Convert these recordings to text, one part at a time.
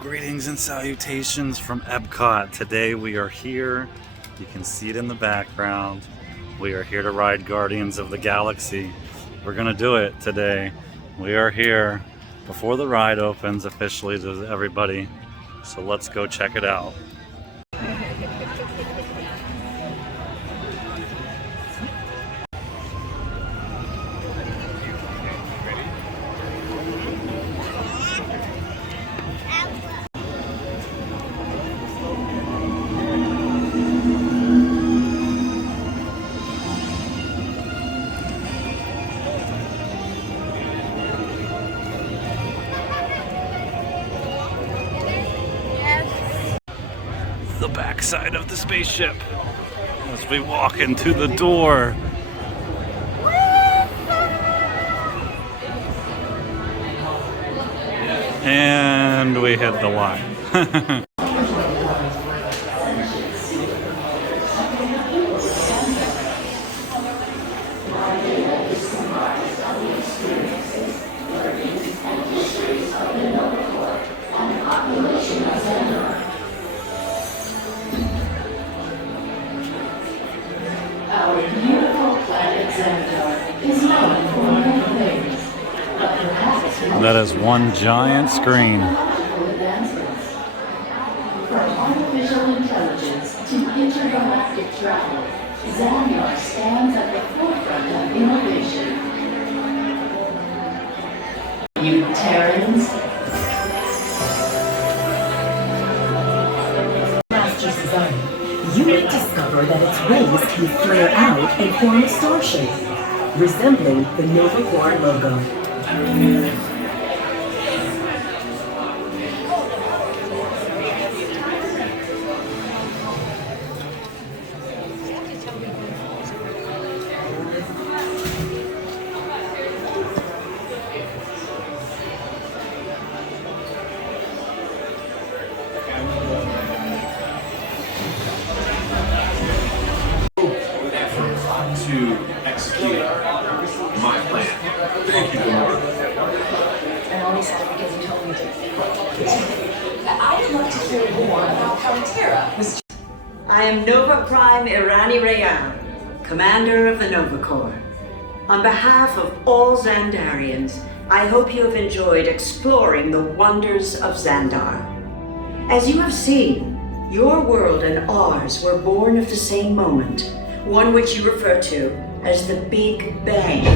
Greetings and salutations from Epcot. Today we are here, you can see it in the background, we are here to ride Guardians of the Galaxy. We're gonna do it today. We are here before the ride opens officially to everybody, so let's go check it out. The backside of the spaceship as we walk into the door. And we hit the line. Our beautiful planet Xandar is known for many things, but perhaps That is one giant screen. from artificial intelligence to intergalactic travel, Xandar stands at the forefront of innovation. You Terrans, Master Design, you may discover that its rays can flare out and form a star shape, resembling the Novacore logo. To execute my plan. Thank you, Lord. I only said it because you told me to. I would love to hear more about how Terra was. I am Nova Prime Irani Rayan, Commander of the Nova Corps. On behalf of all Xandarians, I hope you have enjoyed exploring the wonders of Xandar. As you have seen, your world and ours were born of the same moment, one which you refer to as the Big Bang.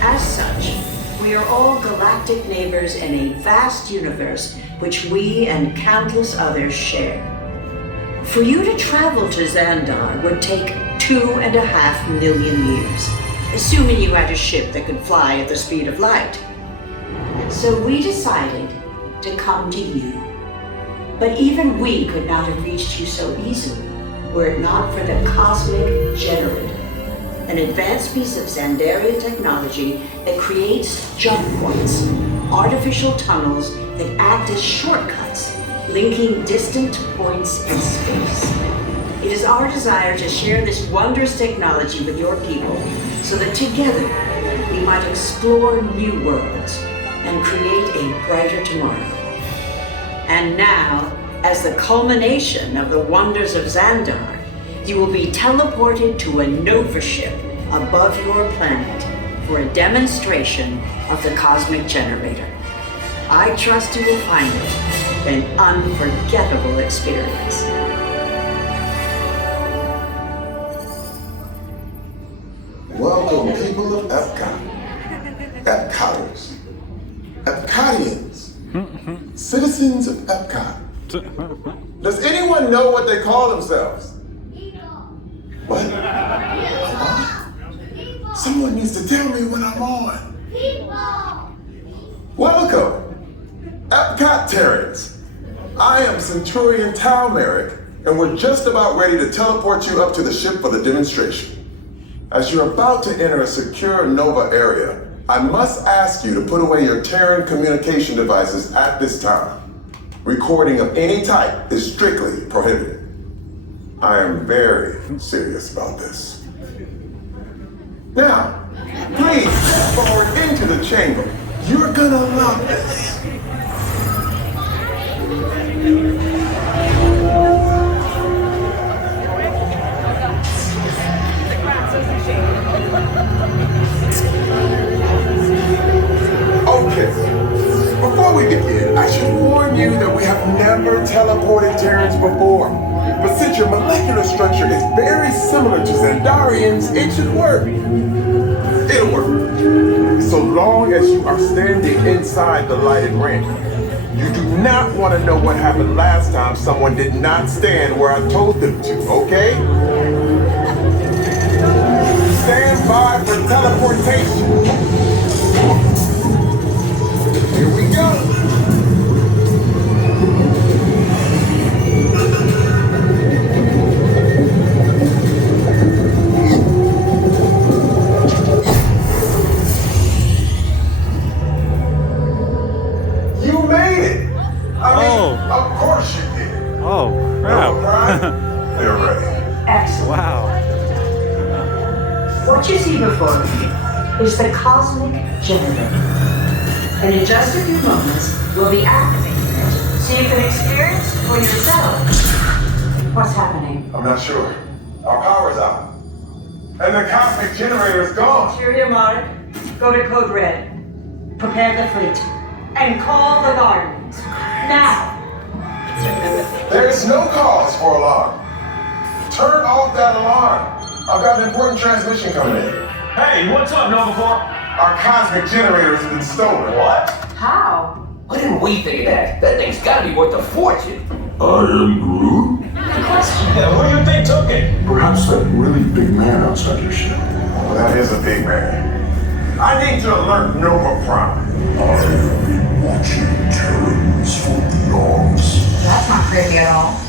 As such, we are all galactic neighbors in a vast universe which we and countless others share. For you to travel to Xandar would take 2.5 million years, assuming you had a ship that could fly at the speed of light. So we decided to come to you. But even we could not have reached you so easily were it not for the Cosmic Generator, an advanced piece of Xandarian technology that creates jump points, artificial tunnels that act as shortcuts, linking distant points in space. It is our desire to share this wondrous technology with your people so that together we might explore new worlds and create a brighter tomorrow. And now, as the culmination of the wonders of Xandar, you will be teleported to a Nova ship above your planet for a demonstration of the Cosmic Generator. I trust you will find it an unforgettable experience. Welcome, people of Epcot, Epcoters, Epcotians, citizens of Epcot. Does anyone know what they call themselves? What? Someone needs to tell me when I'm on. Welcome, Epcot-tarians. I am Centurion Talmeric, and we're just about ready to teleport you up to the ship for the demonstration. As you're about to enter a secure Nova area, I must ask you to put away your Terran communication devices at this time. Recording of any type is strictly prohibited. I am very serious about this. Now, please step forward into the chamber. You're gonna love this. Before we begin, I should warn you that we have never teleported Terrans before. But since your molecular structure is very similar to Xandarians, it should work. It'll work. So long as you are standing inside the lighted ring. You do not want to know what happened last time someone did not stand where I told them to, okay? Stand by for teleportation. Here we go. You made it. Of course you did. Oh, No, crap. right? You're ready. Excellent. Wow. What you see before you is the cosmic generator. And in just a few moments, we'll be activating it so you can experience for yourself what's happening. I'm not sure. Our power's out. And the cosmic generator is gone. Interior Monarch, go to Code Red. Prepare the fleet. And call the Guardians. Now! There's no cause for alarm. Turn off that alarm. I've got an important transmission coming in. Hey, what's up, Nova Corps? Our cosmic generator has been stolen. What? How? Why didn't we think of that? That thing's gotta be worth a fortune. I am Groot? Good question. Yeah, who do you think took it? Perhaps that really big man outside your ship. Well, that is a big man. I need to alert Nova Prime. I have been watching Terrans for eons. That's not creepy at all.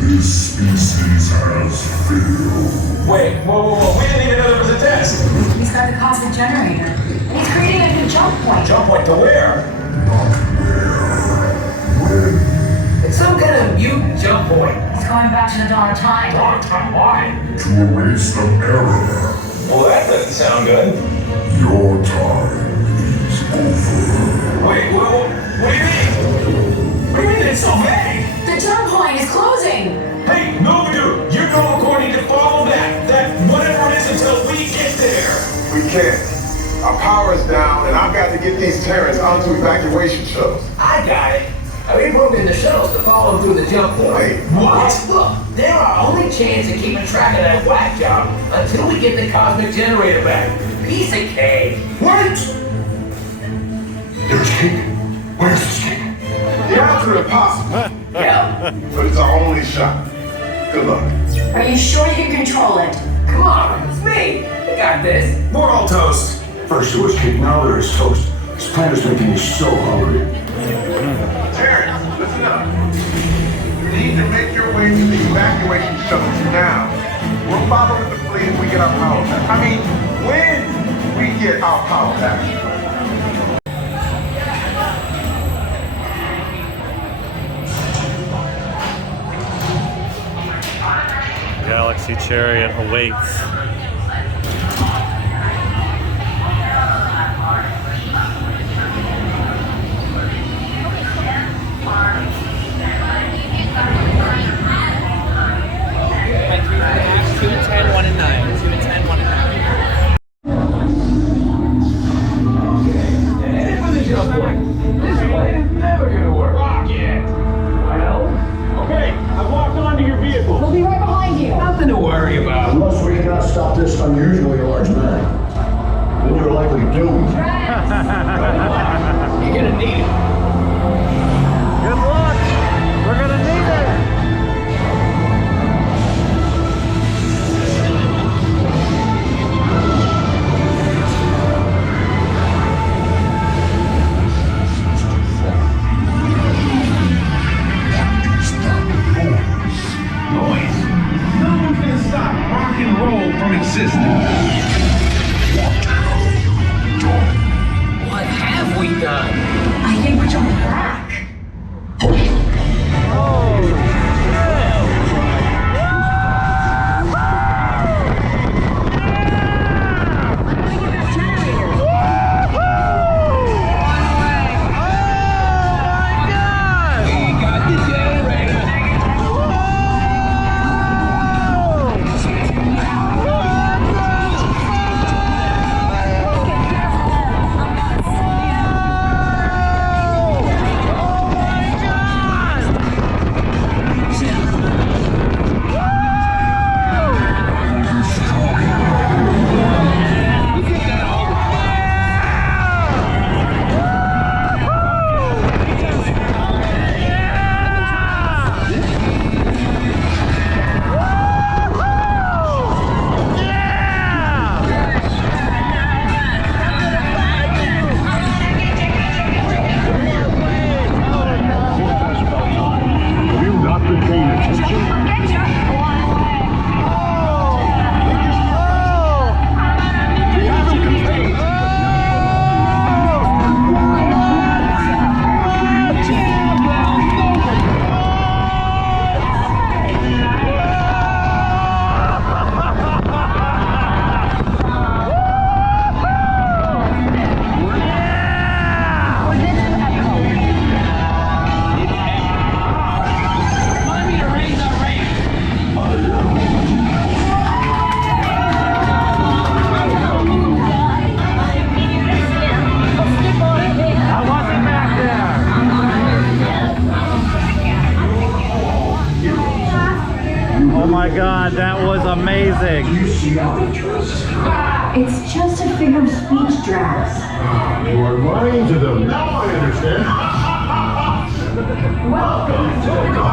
This species has failed. Wait, whoa. We didn't even know there was a test. He's got the cosmic generator. And he's creating a new jump point. Jump point to where? Not where. When? It's some kind of mute jump point. He's going back to the dawn of time. Dawn of time, why? To erase the error. Well, that doesn't sound good. Your time is over. Wait, what do you mean? What do you mean it's so vague? The jump point is closing. Hey, Nova Dude, you Nova Corps need to follow that whatever it is until we get there. We can't. Our power is down, and I've got to get these Terrans onto evacuation shuttles. I got it. We programmed the shuttles to follow through the jump point. Wait, what? Look, they're our only chance of keeping track of that whack job until we get the cosmic generator back. Piece of cake. Wait! There's cake. Where's this cake? The answer is impossible, Yeah. but it's our only shot. Good luck. Are you sure you can control it? Come on, it's me. We got this. We're all toast. First it was cake, now there is toast. This plan is making me so hungry. Terrans, listen up. You need to make your way to the evacuation shuttles now. We'll follow with the fleet if we get our power back. I mean, when we get our power back. Galaxy Chariot awaits. By 3.5, 2, 10, 1, and 9. 2 to 10, 1, and 9. Headed for the jump point. This plan is never gonna work. Rocket! Well, Okay, I've locked onto your vehicle. We'll be right behind you. nothing to worry about. Unless we can ask God, that was amazing. It's just a figure of speech, Drax. You are lying to them. Now I understand. Welcome to the